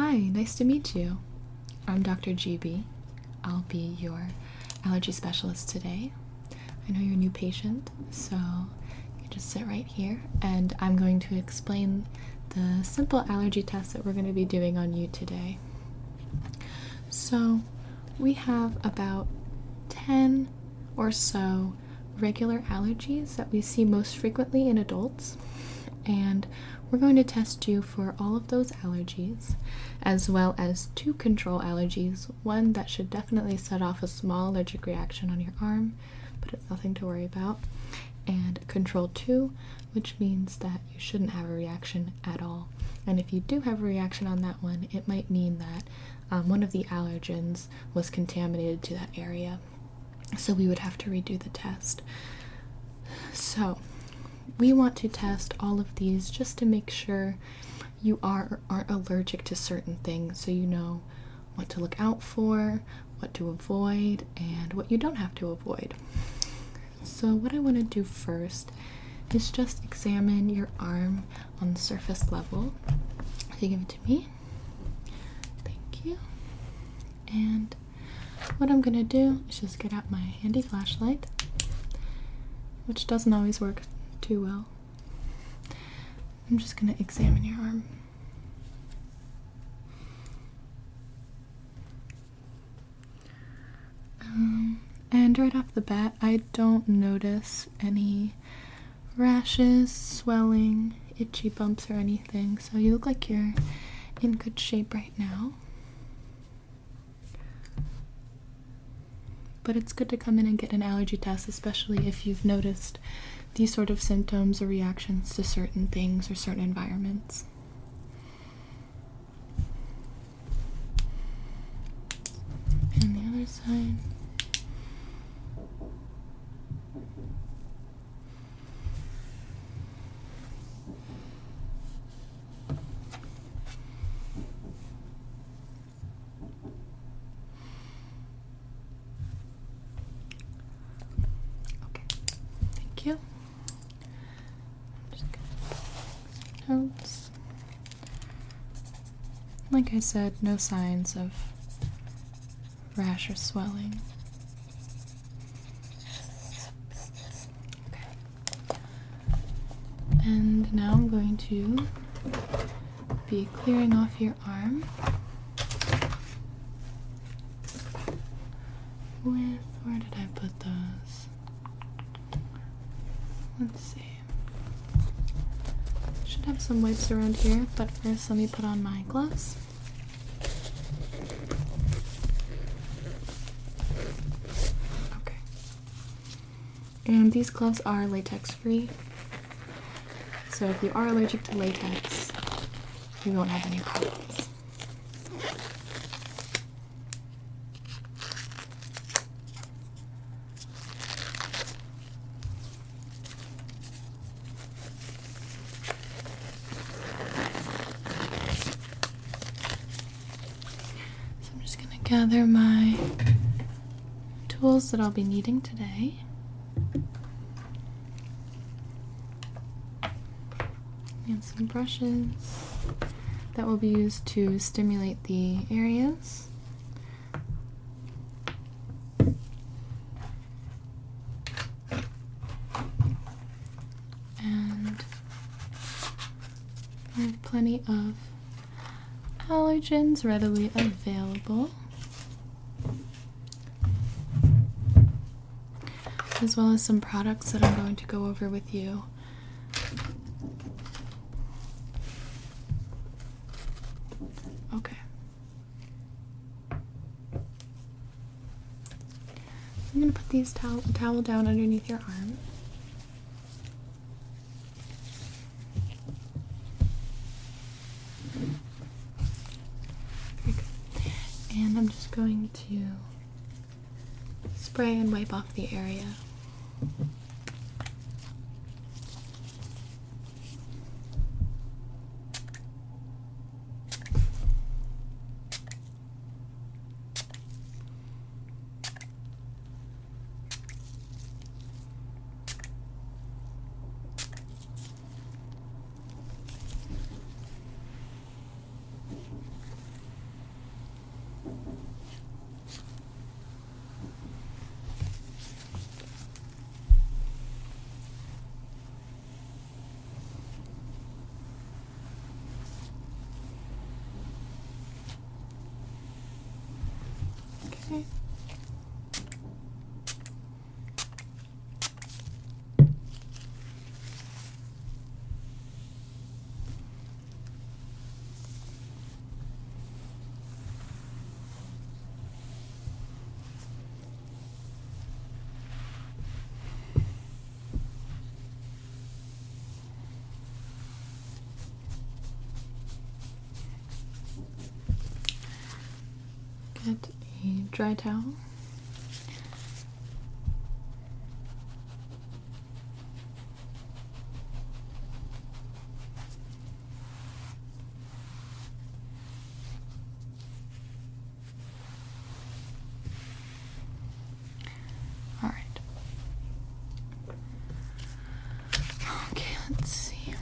Hi, nice to meet you. I'm Dr. Gibi. I'll be your allergy specialist today. I know you're a new patient, so you just sit right here and I'm going to explain the simple allergy test that we're going to be doing on you today. So we have about 10 or so regular allergies that we see most frequently in adults, and we're going to test you for all of those allergies, as well as 2 control allergies, one that should definitely set off a small allergic reaction on your arm, but it's nothing to worry about, and control 2, which means that you shouldn't have a reaction at all. And if you do have a reaction on that one, it might mean that one of the allergens was contaminated to that area, so we would have to redo the test. So we want to test all of these just to make sure you are or aren't allergic to certain things, so you know what to look out for, what to avoid, and what you don't have to avoid. So what I want to do first is just examine your arm on the surface level. So you give it to me. Thank you. And what I'm going to do is just get out my handy flashlight, which doesn't always work too well. I'm just going to examine your arm. And right off the bat, I don't notice any rashes, swelling, itchy bumps, or anything, so you look like you're in good shape right now. But it's good to come in and get an allergy test, especially if you've noticed these sort of symptoms or reactions to certain things or certain environments. And the other side. Okay, thank you. I'm just gonna take some notes. Like I said, no signs of rash or swelling. Okay. And now I'm going to be clearing off your arm with, where did I put those? Let's see. Should have some wipes around here, but first let me put on my gloves. Okay. And these gloves are latex free, so if you are allergic to latex, you won't have any problems. So I'm just going to gather my tools that I'll be needing today. And some brushes that will be used to stimulate the areas. And I have plenty of allergens readily available, as well as some products that I'm going to go over with you. Okay. I'm going to put these towel down underneath your arm. Very good. And I'm just going to spray and wipe off the area. get a dry towel. All right. Okay, let's see.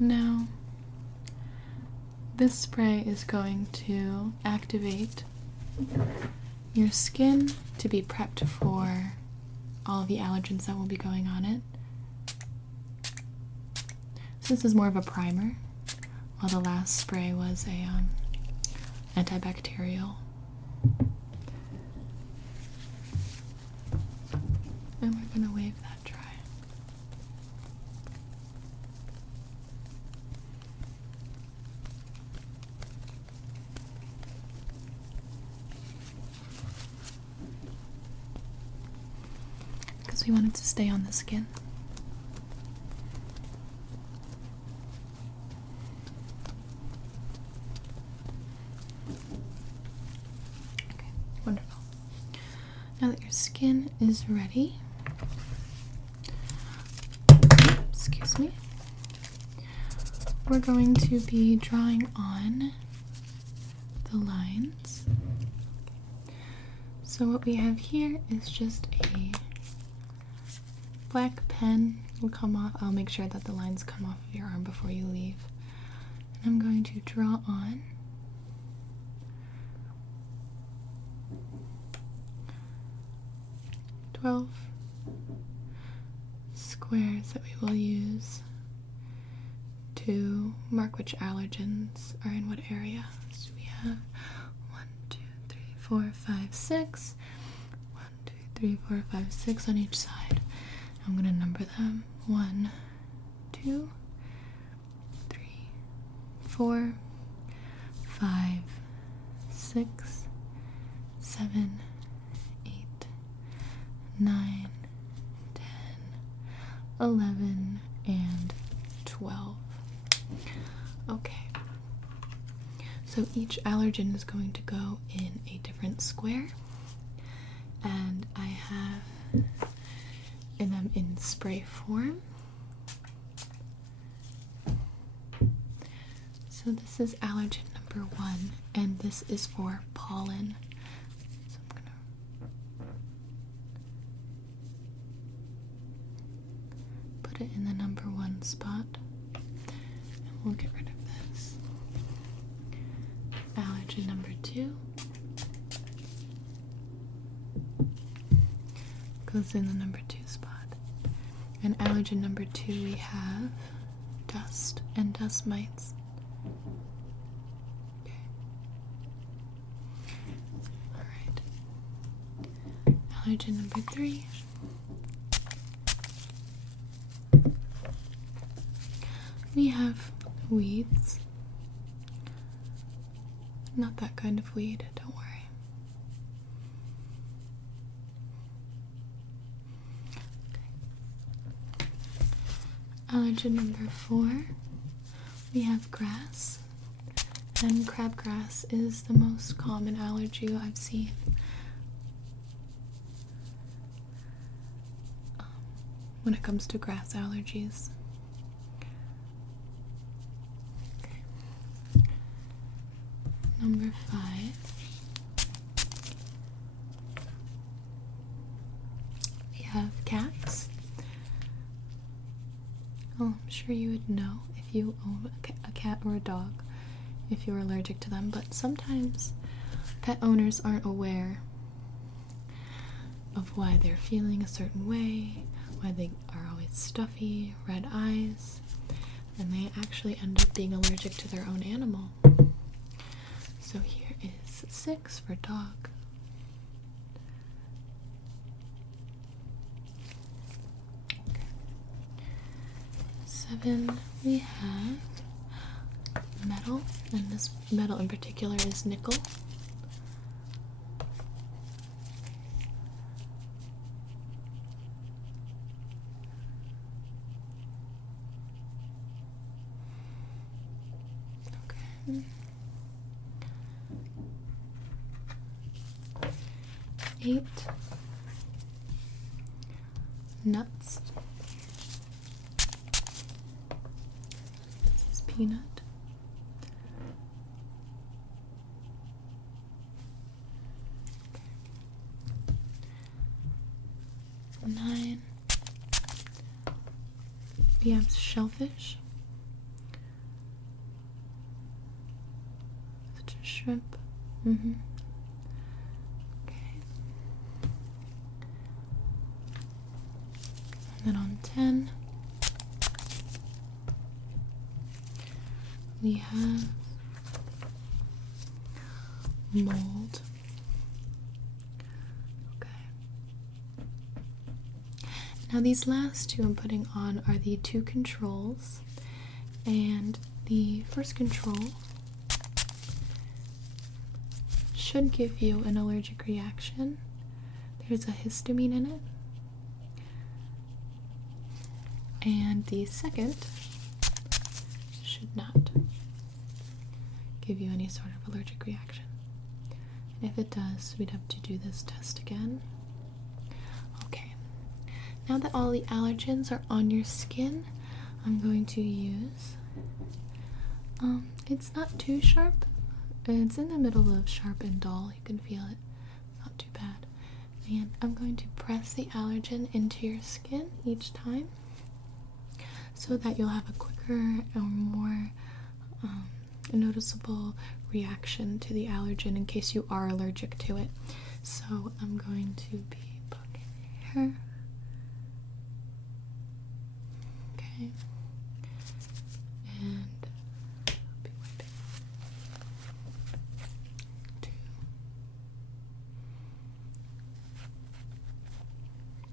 Now, this spray is going to activate your skin to be prepped for all of the allergens that will be going on it. So this is more of a primer, while the last spray was a antibacterial. And we're going to wave that dry. Because we want it to stay on the skin. Okay, wonderful. Now that your skin is ready, excuse me, we're going to be drawing on the lines. So what we have here is just a black pen. Will come off. I'll make sure that the lines come off of your arm before you leave. And I'm going to draw on squares that we will use to mark which allergens are in what area. So we have 1, 2, 3, 4, 5, 6. 1, 2, 3, 4, 5, 6 on each side. I'm going to number them. 1, 2, 3, 4, 5, 6, 7, 8, 9, 10, 11, and 12. Okay. So each allergen is going to go in a different square, and I have them in spray form. So this is allergen number 1, and this is for pollen. So I'm gonna put it in the number 1 spot, and we'll get rid of this. Allergen number 2 goes in the number 2 spot. And allergen number 2, we have dust and dust mites. Okay. Alright. Allergen number 3. We have weeds. Not that kind of weed, don't worry. Allergen number 4, we have grass, and crabgrass is the most common allergy I've seen. When it comes to grass allergies. Okay. Number 5. We have cats. Well, I'm sure you would know if you own a cat or a dog if you're allergic to them, but sometimes pet owners aren't aware of why they're feeling a certain way, why they are always stuffy, red eyes, and they actually end up being allergic to their own animal. So here is 6 for dog. 7, we have metal, and this metal in particular is nickel. 8 nuts. This is peanut. 9. We have shellfish. Such a shrimp. Okay. And then on 10, we have mold. Now these last two I'm putting on are the 2 controls, and the first control should give you an allergic reaction. There's a histamine in it. And the second should not give you any sort of allergic reaction. And if it does, we'd have to do this test again. Now that all the allergens are on your skin, I'm going to use, it's not too sharp, it's in the middle of sharp and dull, you can feel it, it's not too bad. And I'm going to press the allergen into your skin each time, so that you'll have a quicker or more noticeable reaction to the allergen in case you are allergic to it. So I'm going to be poking here. Okay. And I'll be wiping. 2,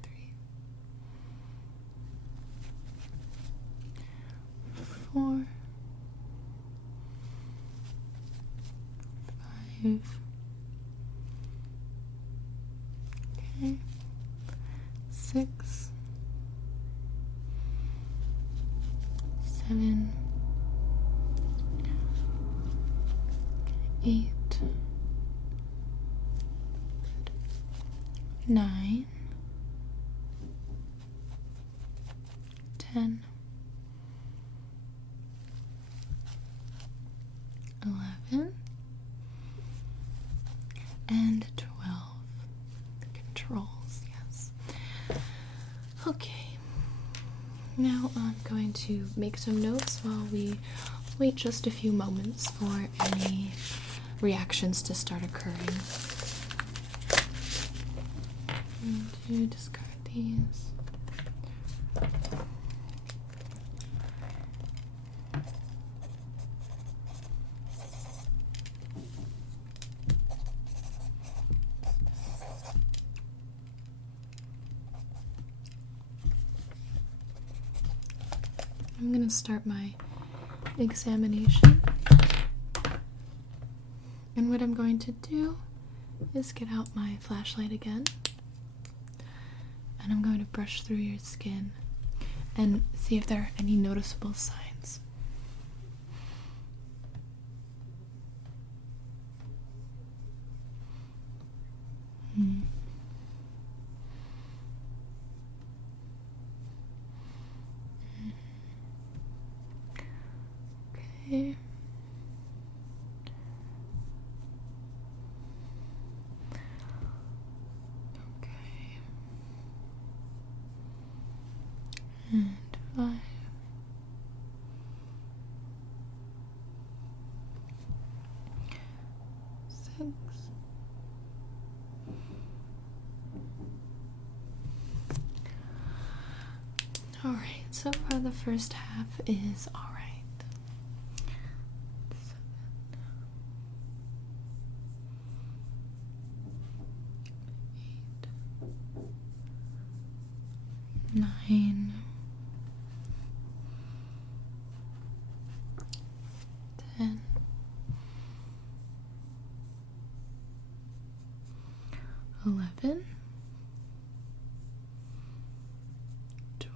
3, 4, 5. Okay. 6, 7, 8, 9, 10, 11, and 12. The controls, yes. Okay. Now I'm going to make some notes while we wait just a few moments for any reactions to start occurring. I'm going to discard these. I'm going to start my examination, and what I'm going to do is get out my flashlight again, and I'm going to brush through your skin and see if there are any noticeable signs. Okay. Okay. And 5. 6. Alright, so far the first half is alright. 9, 10, 11, 12.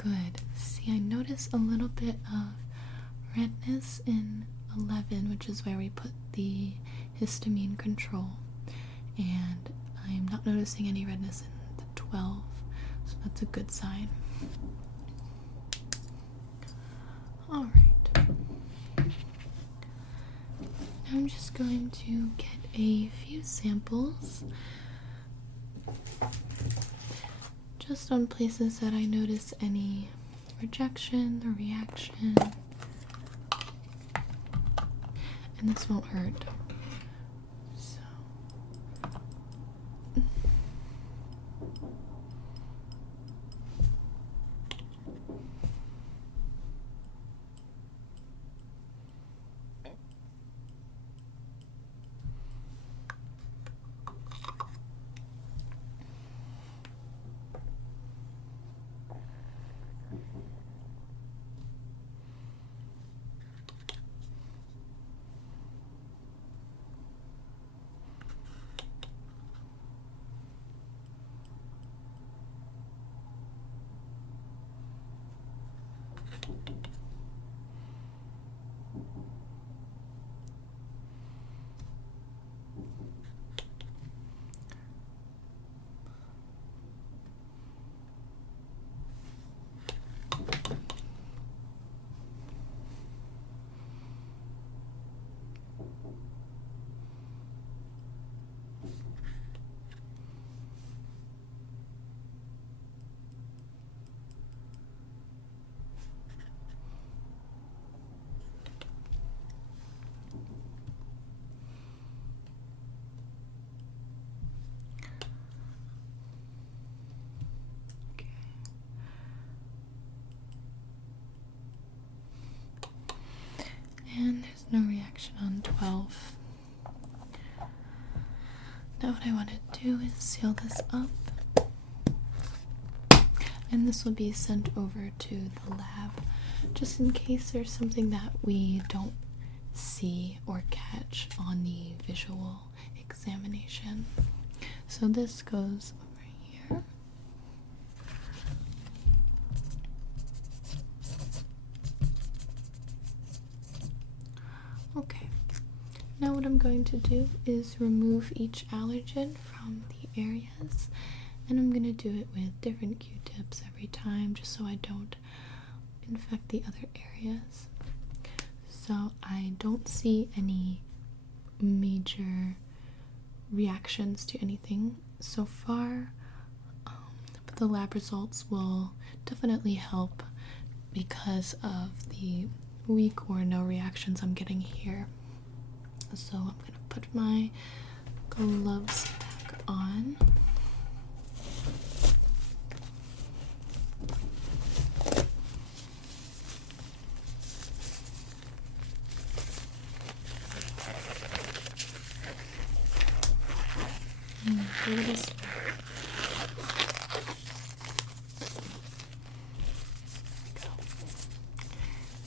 Good. See, I notice a little bit of redness in 11, which is where we put the histamine control, and I'm not noticing any redness in the 12, so that's a good sign. Alright. Now I'm just going to get a few samples just on places that I notice any rejection or reaction. And this won't hurt. So. And there's no reaction on 12. Now what I want to do is seal this up, and this will be sent over to the lab just in case there's something that we don't see or catch on the visual examination. So this goes over here. Okay, now what I'm going to do is remove each allergen from the areas, and I'm going to do it with different Q-tips every time just so I don't infect the other areas. So I don't see any major reactions to anything so far, but the lab results will definitely help because of the weak or no reactions I'm getting here. So I'm going to put my gloves back on. A little small.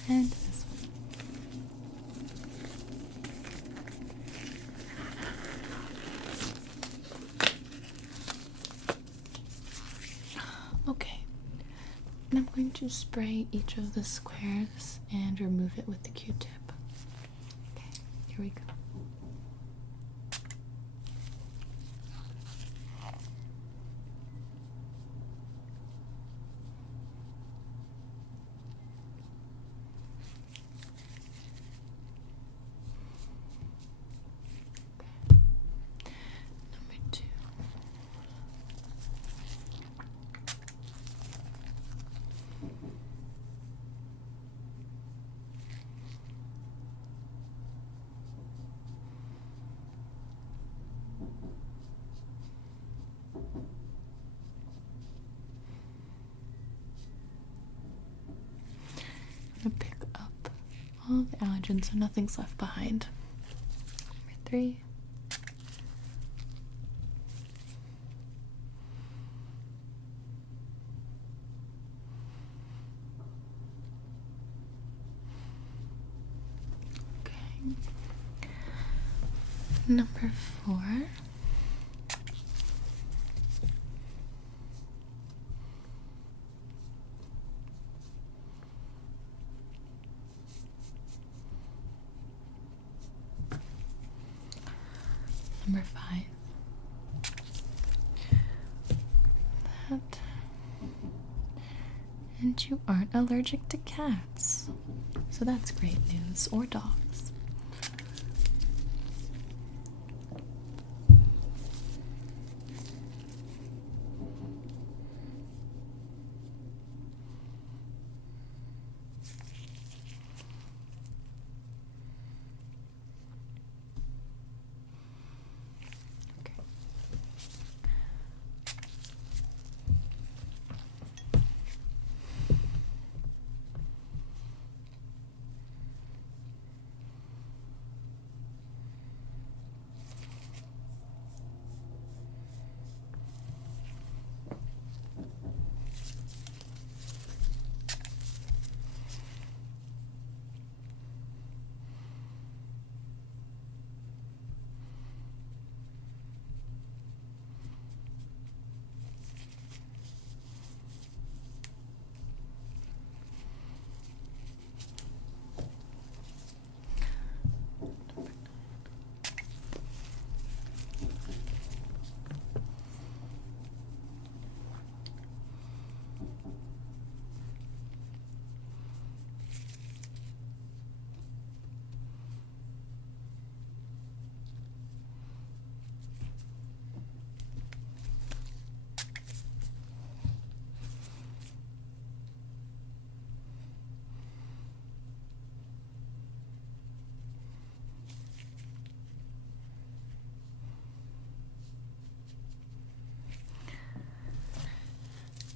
And this one. Okay, and I'm going to spray each of the squares and remove it with the Q-tip. Okay, here we go. I'm going to pick up all the allergens so nothing's left behind. Number 3. Okay. Number 4. Number 5. That. And you aren't allergic to cats. So that's great news. Or dogs.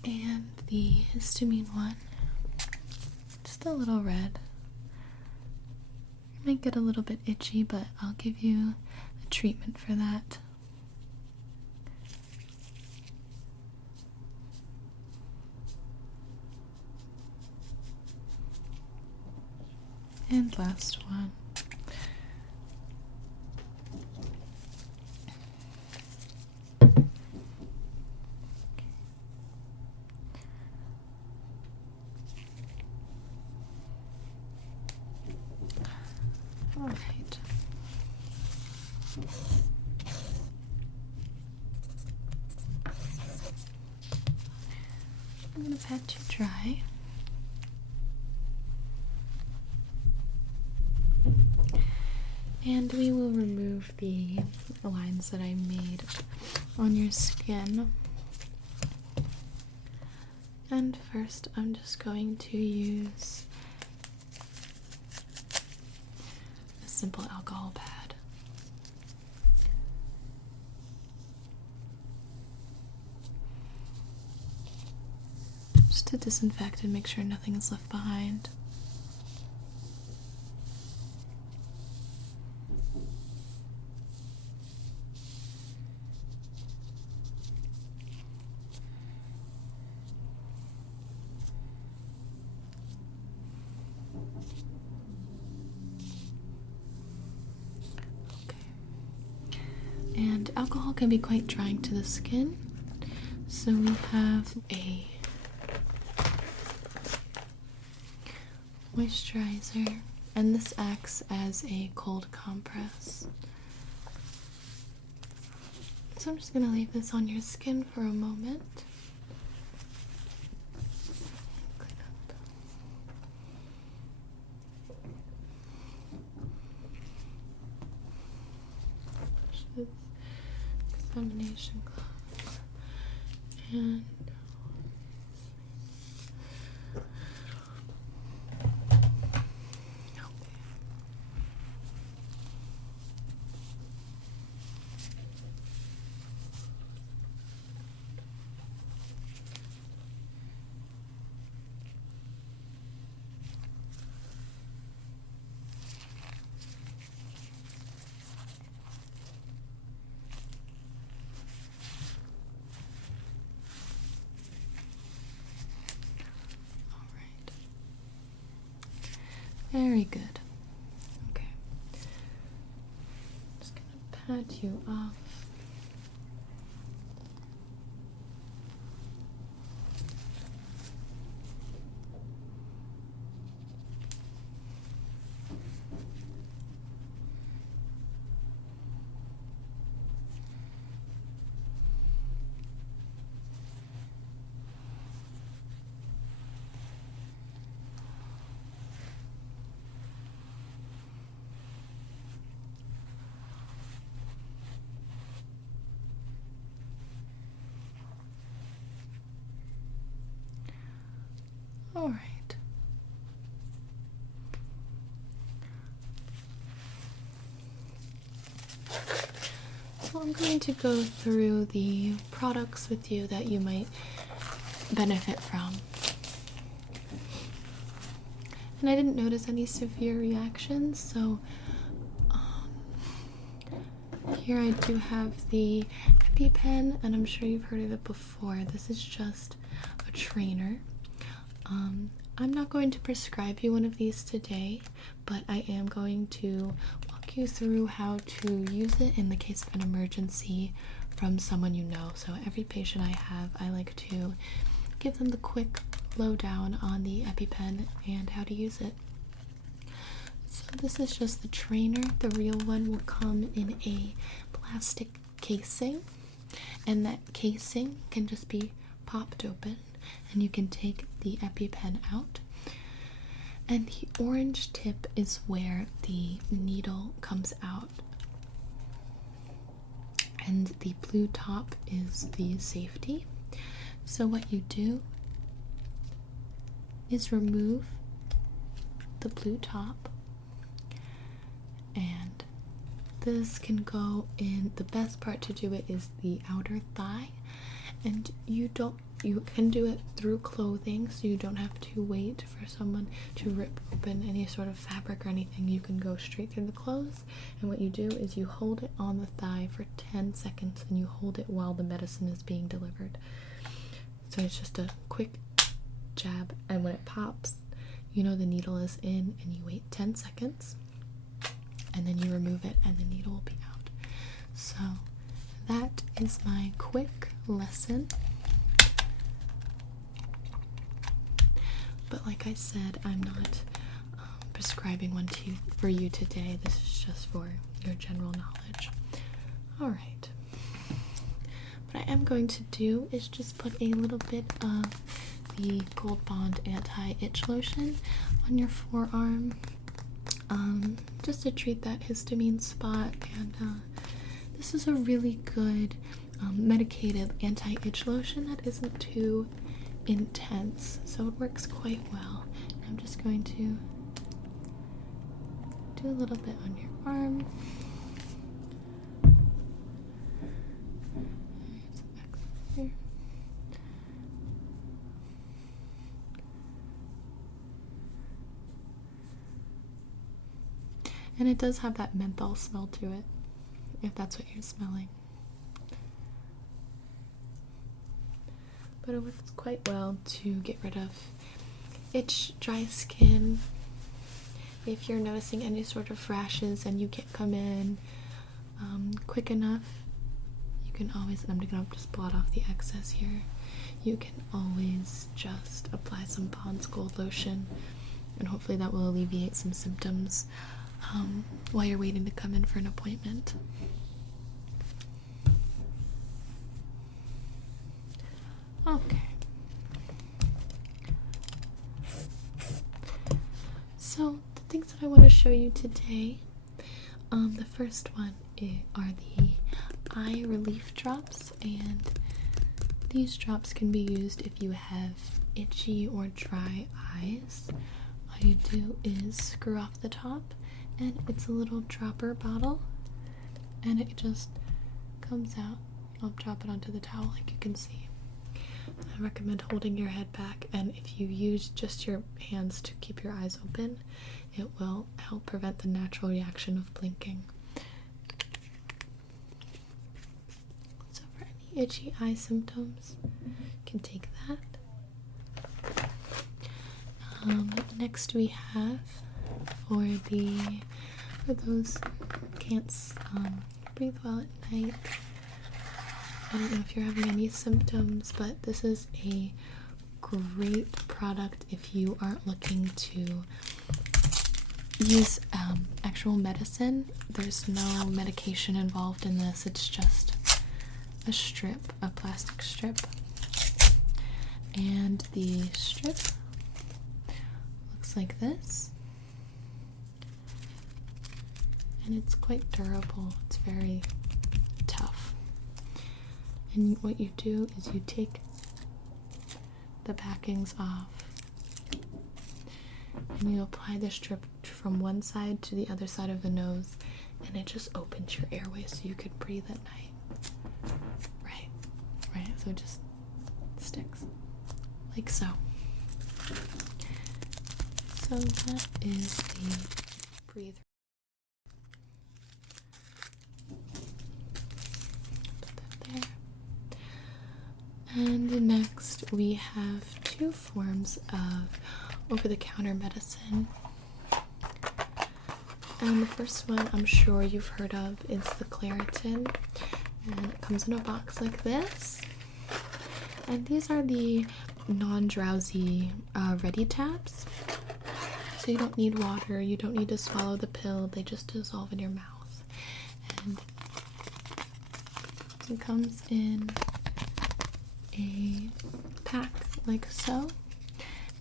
And the histamine one, just a little red. It might get a little bit itchy, but I'll give you a treatment for that. And last one. All right. I'm going to pat you dry. And we will remove the lines that I made on your skin. And first, I'm just going to use a simple alcohol pad. Just to disinfect and make sure nothing is left behind. And alcohol can be quite drying to the skin, so we have a moisturizer, and this acts as a cold compress. So I'm just going to leave this on your skin for a moment. Clean up. This examination cloth and very good. Okay. Just gonna pat you off. All right. So I'm going to go through the products with you that you might benefit from. And I didn't notice any severe reactions, so here I do have the EpiPen, and I'm sure you've heard of it before. This is just a trainer. I'm not going to prescribe you one of these today, but I am going to walk you through how to use it in the case of an emergency from someone you know. So every patient I have, I like to give them the quick lowdown on the EpiPen and how to use it. So this is just the trainer. The real one will come in a plastic casing, and that casing can just be popped open, and you can take the EpiPen out. And the orange tip is where the needle comes out, and the blue top is the safety. So what you do is remove the blue top, and this can go in, the best part to do it is the outer thigh, and you can do it through clothing, so you don't have to wait for someone to rip open any sort of fabric or anything. You can go straight through the clothes, and what you do is you hold it on the thigh for 10 seconds, and you hold it while the medicine is being delivered. So it's just a quick jab, and when it pops, you know the needle is in, and you wait 10 seconds, and then you remove it, and the needle will be out. So that is my quick lesson. But like I said, I'm not prescribing one for you today. This is just for your general knowledge. All right. What I am going to do is just put a little bit of the Gold Bond anti-itch lotion on your forearm, just to treat that histamine spot. And this is a really good medicated anti-itch lotion that isn't too intense, so it works quite well. And I'm just going to do a little bit on your arm. Here. And it does have that menthol smell to it, if that's what you're smelling. But it works quite well to get rid of itch, dry skin. If you're noticing any sort of rashes and you can't come in quick enough, you can always, and I'm gonna just blot off the excess here, you can always just apply some Pond's Gold Lotion, and hopefully that will alleviate some symptoms while you're waiting to come in for an appointment. Okay. So the things that I want to show you today, the first one are the eye relief drops, and these drops can be used if you have itchy or dry eyes. All you do is screw off the top, and it's a little dropper bottle, and it just comes out. I'll drop it onto the towel like you can see. I recommend holding your head back, and if you use just your hands to keep your eyes open, it will help prevent the natural reaction of blinking. So for any itchy eye symptoms, you can take that. Next we have for those who can't breathe well at night. I don't know if you're having any symptoms, but this is a great product if you aren't looking to use actual medicine. There's no medication involved in this. It's just a strip, a plastic strip. And the strip looks like this. And it's quite durable. It's very tough. And what you do is you take the backings off, And you apply the strip from one side to the other side of the nose, and it just opens your airway so you could breathe at night. Right, so it just sticks like so. So that is the breather. Put that there. And next we have two forms of over-the-counter medicine. And the first one I'm sure you've heard of is the Claritin, and it comes in a box like this. And these are the non-drowsy ready tabs. So you don't need water, you don't need to swallow the pill, they just dissolve in your mouth. And it comes in a pack like so.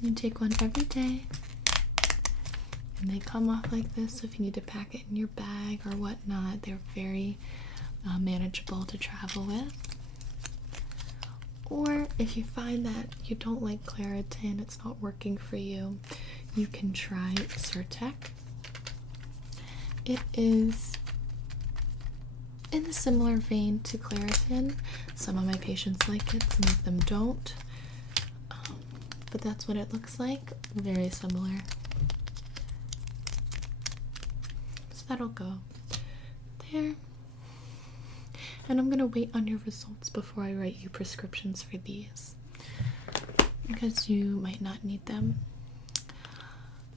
You take one every day, and they come off like this, so if you need to pack it in your bag or whatnot, they're very manageable to travel with. Or if you find that you don't like Claritin, it's not working for you, you can try Zyrtec. It is in a similar vein to Claritin. Some of my patients like it, some of them don't. But that's what it looks like, very similar. So that'll go there. And I'm gonna wait on your results before I write you prescriptions for these, because you might not need them.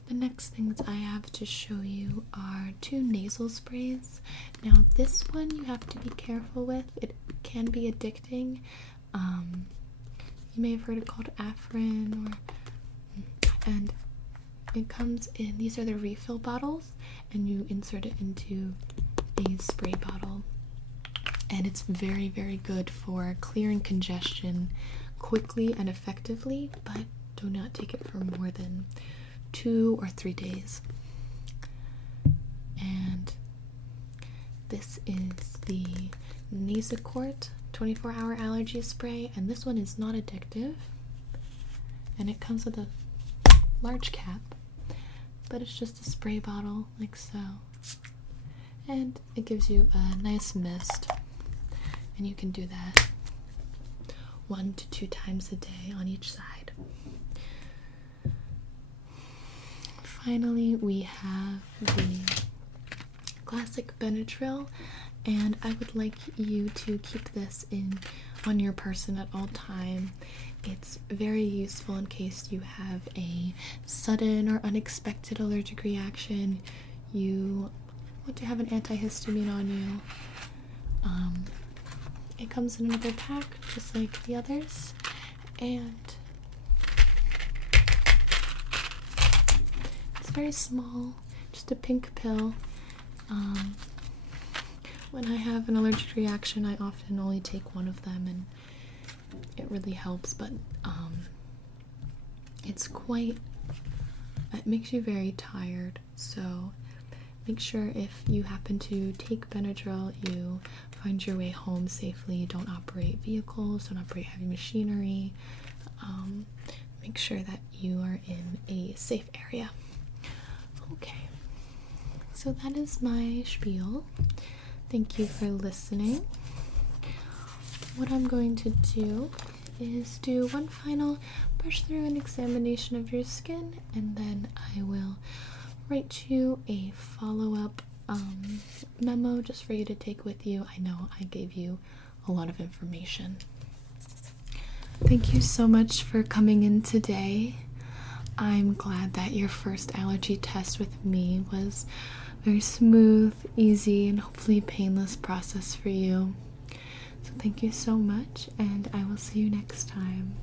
The next things I have to show you are two nasal sprays. Now this one you have to be careful with. It can be addicting. You may have heard it called Afrin, and it comes in, these are the refill bottles, and you insert it into a spray bottle. And it's very, very good for clearing congestion quickly and effectively, but do not take it for more than 2 or 3 days. And this is the Nasacort 24-hour allergy spray, and this one is not addictive, and it comes with a large cap, but it's just a spray bottle like so, and it gives you a nice mist, and you can do that 1 to 2 times a day on each side. Finally, we have the classic Benadryl, and I would like you to keep this on your person at all time. It's very useful in case you have a sudden or unexpected allergic reaction. You want to have an antihistamine on you. It comes in another pack just like the others, and it's very small, just a pink pill. When I have an allergic reaction, I often only take one of them, and it really helps, but it makes you very tired, so make sure if you happen to take Benadryl, you find your way home safely. Don't operate vehicles, don't operate heavy machinery. Make sure that you are in a safe area. Okay, so that is my spiel. Thank you for listening. What I'm going to do is do one final brush through and examination of your skin, and then I will write you a follow-up memo just for you to take with you. I know I gave you a lot of information. Thank you so much for coming in today. I'm glad that your first allergy test with me was very smooth, easy, and hopefully painless process for you. So thank you so much, and I will see you next time.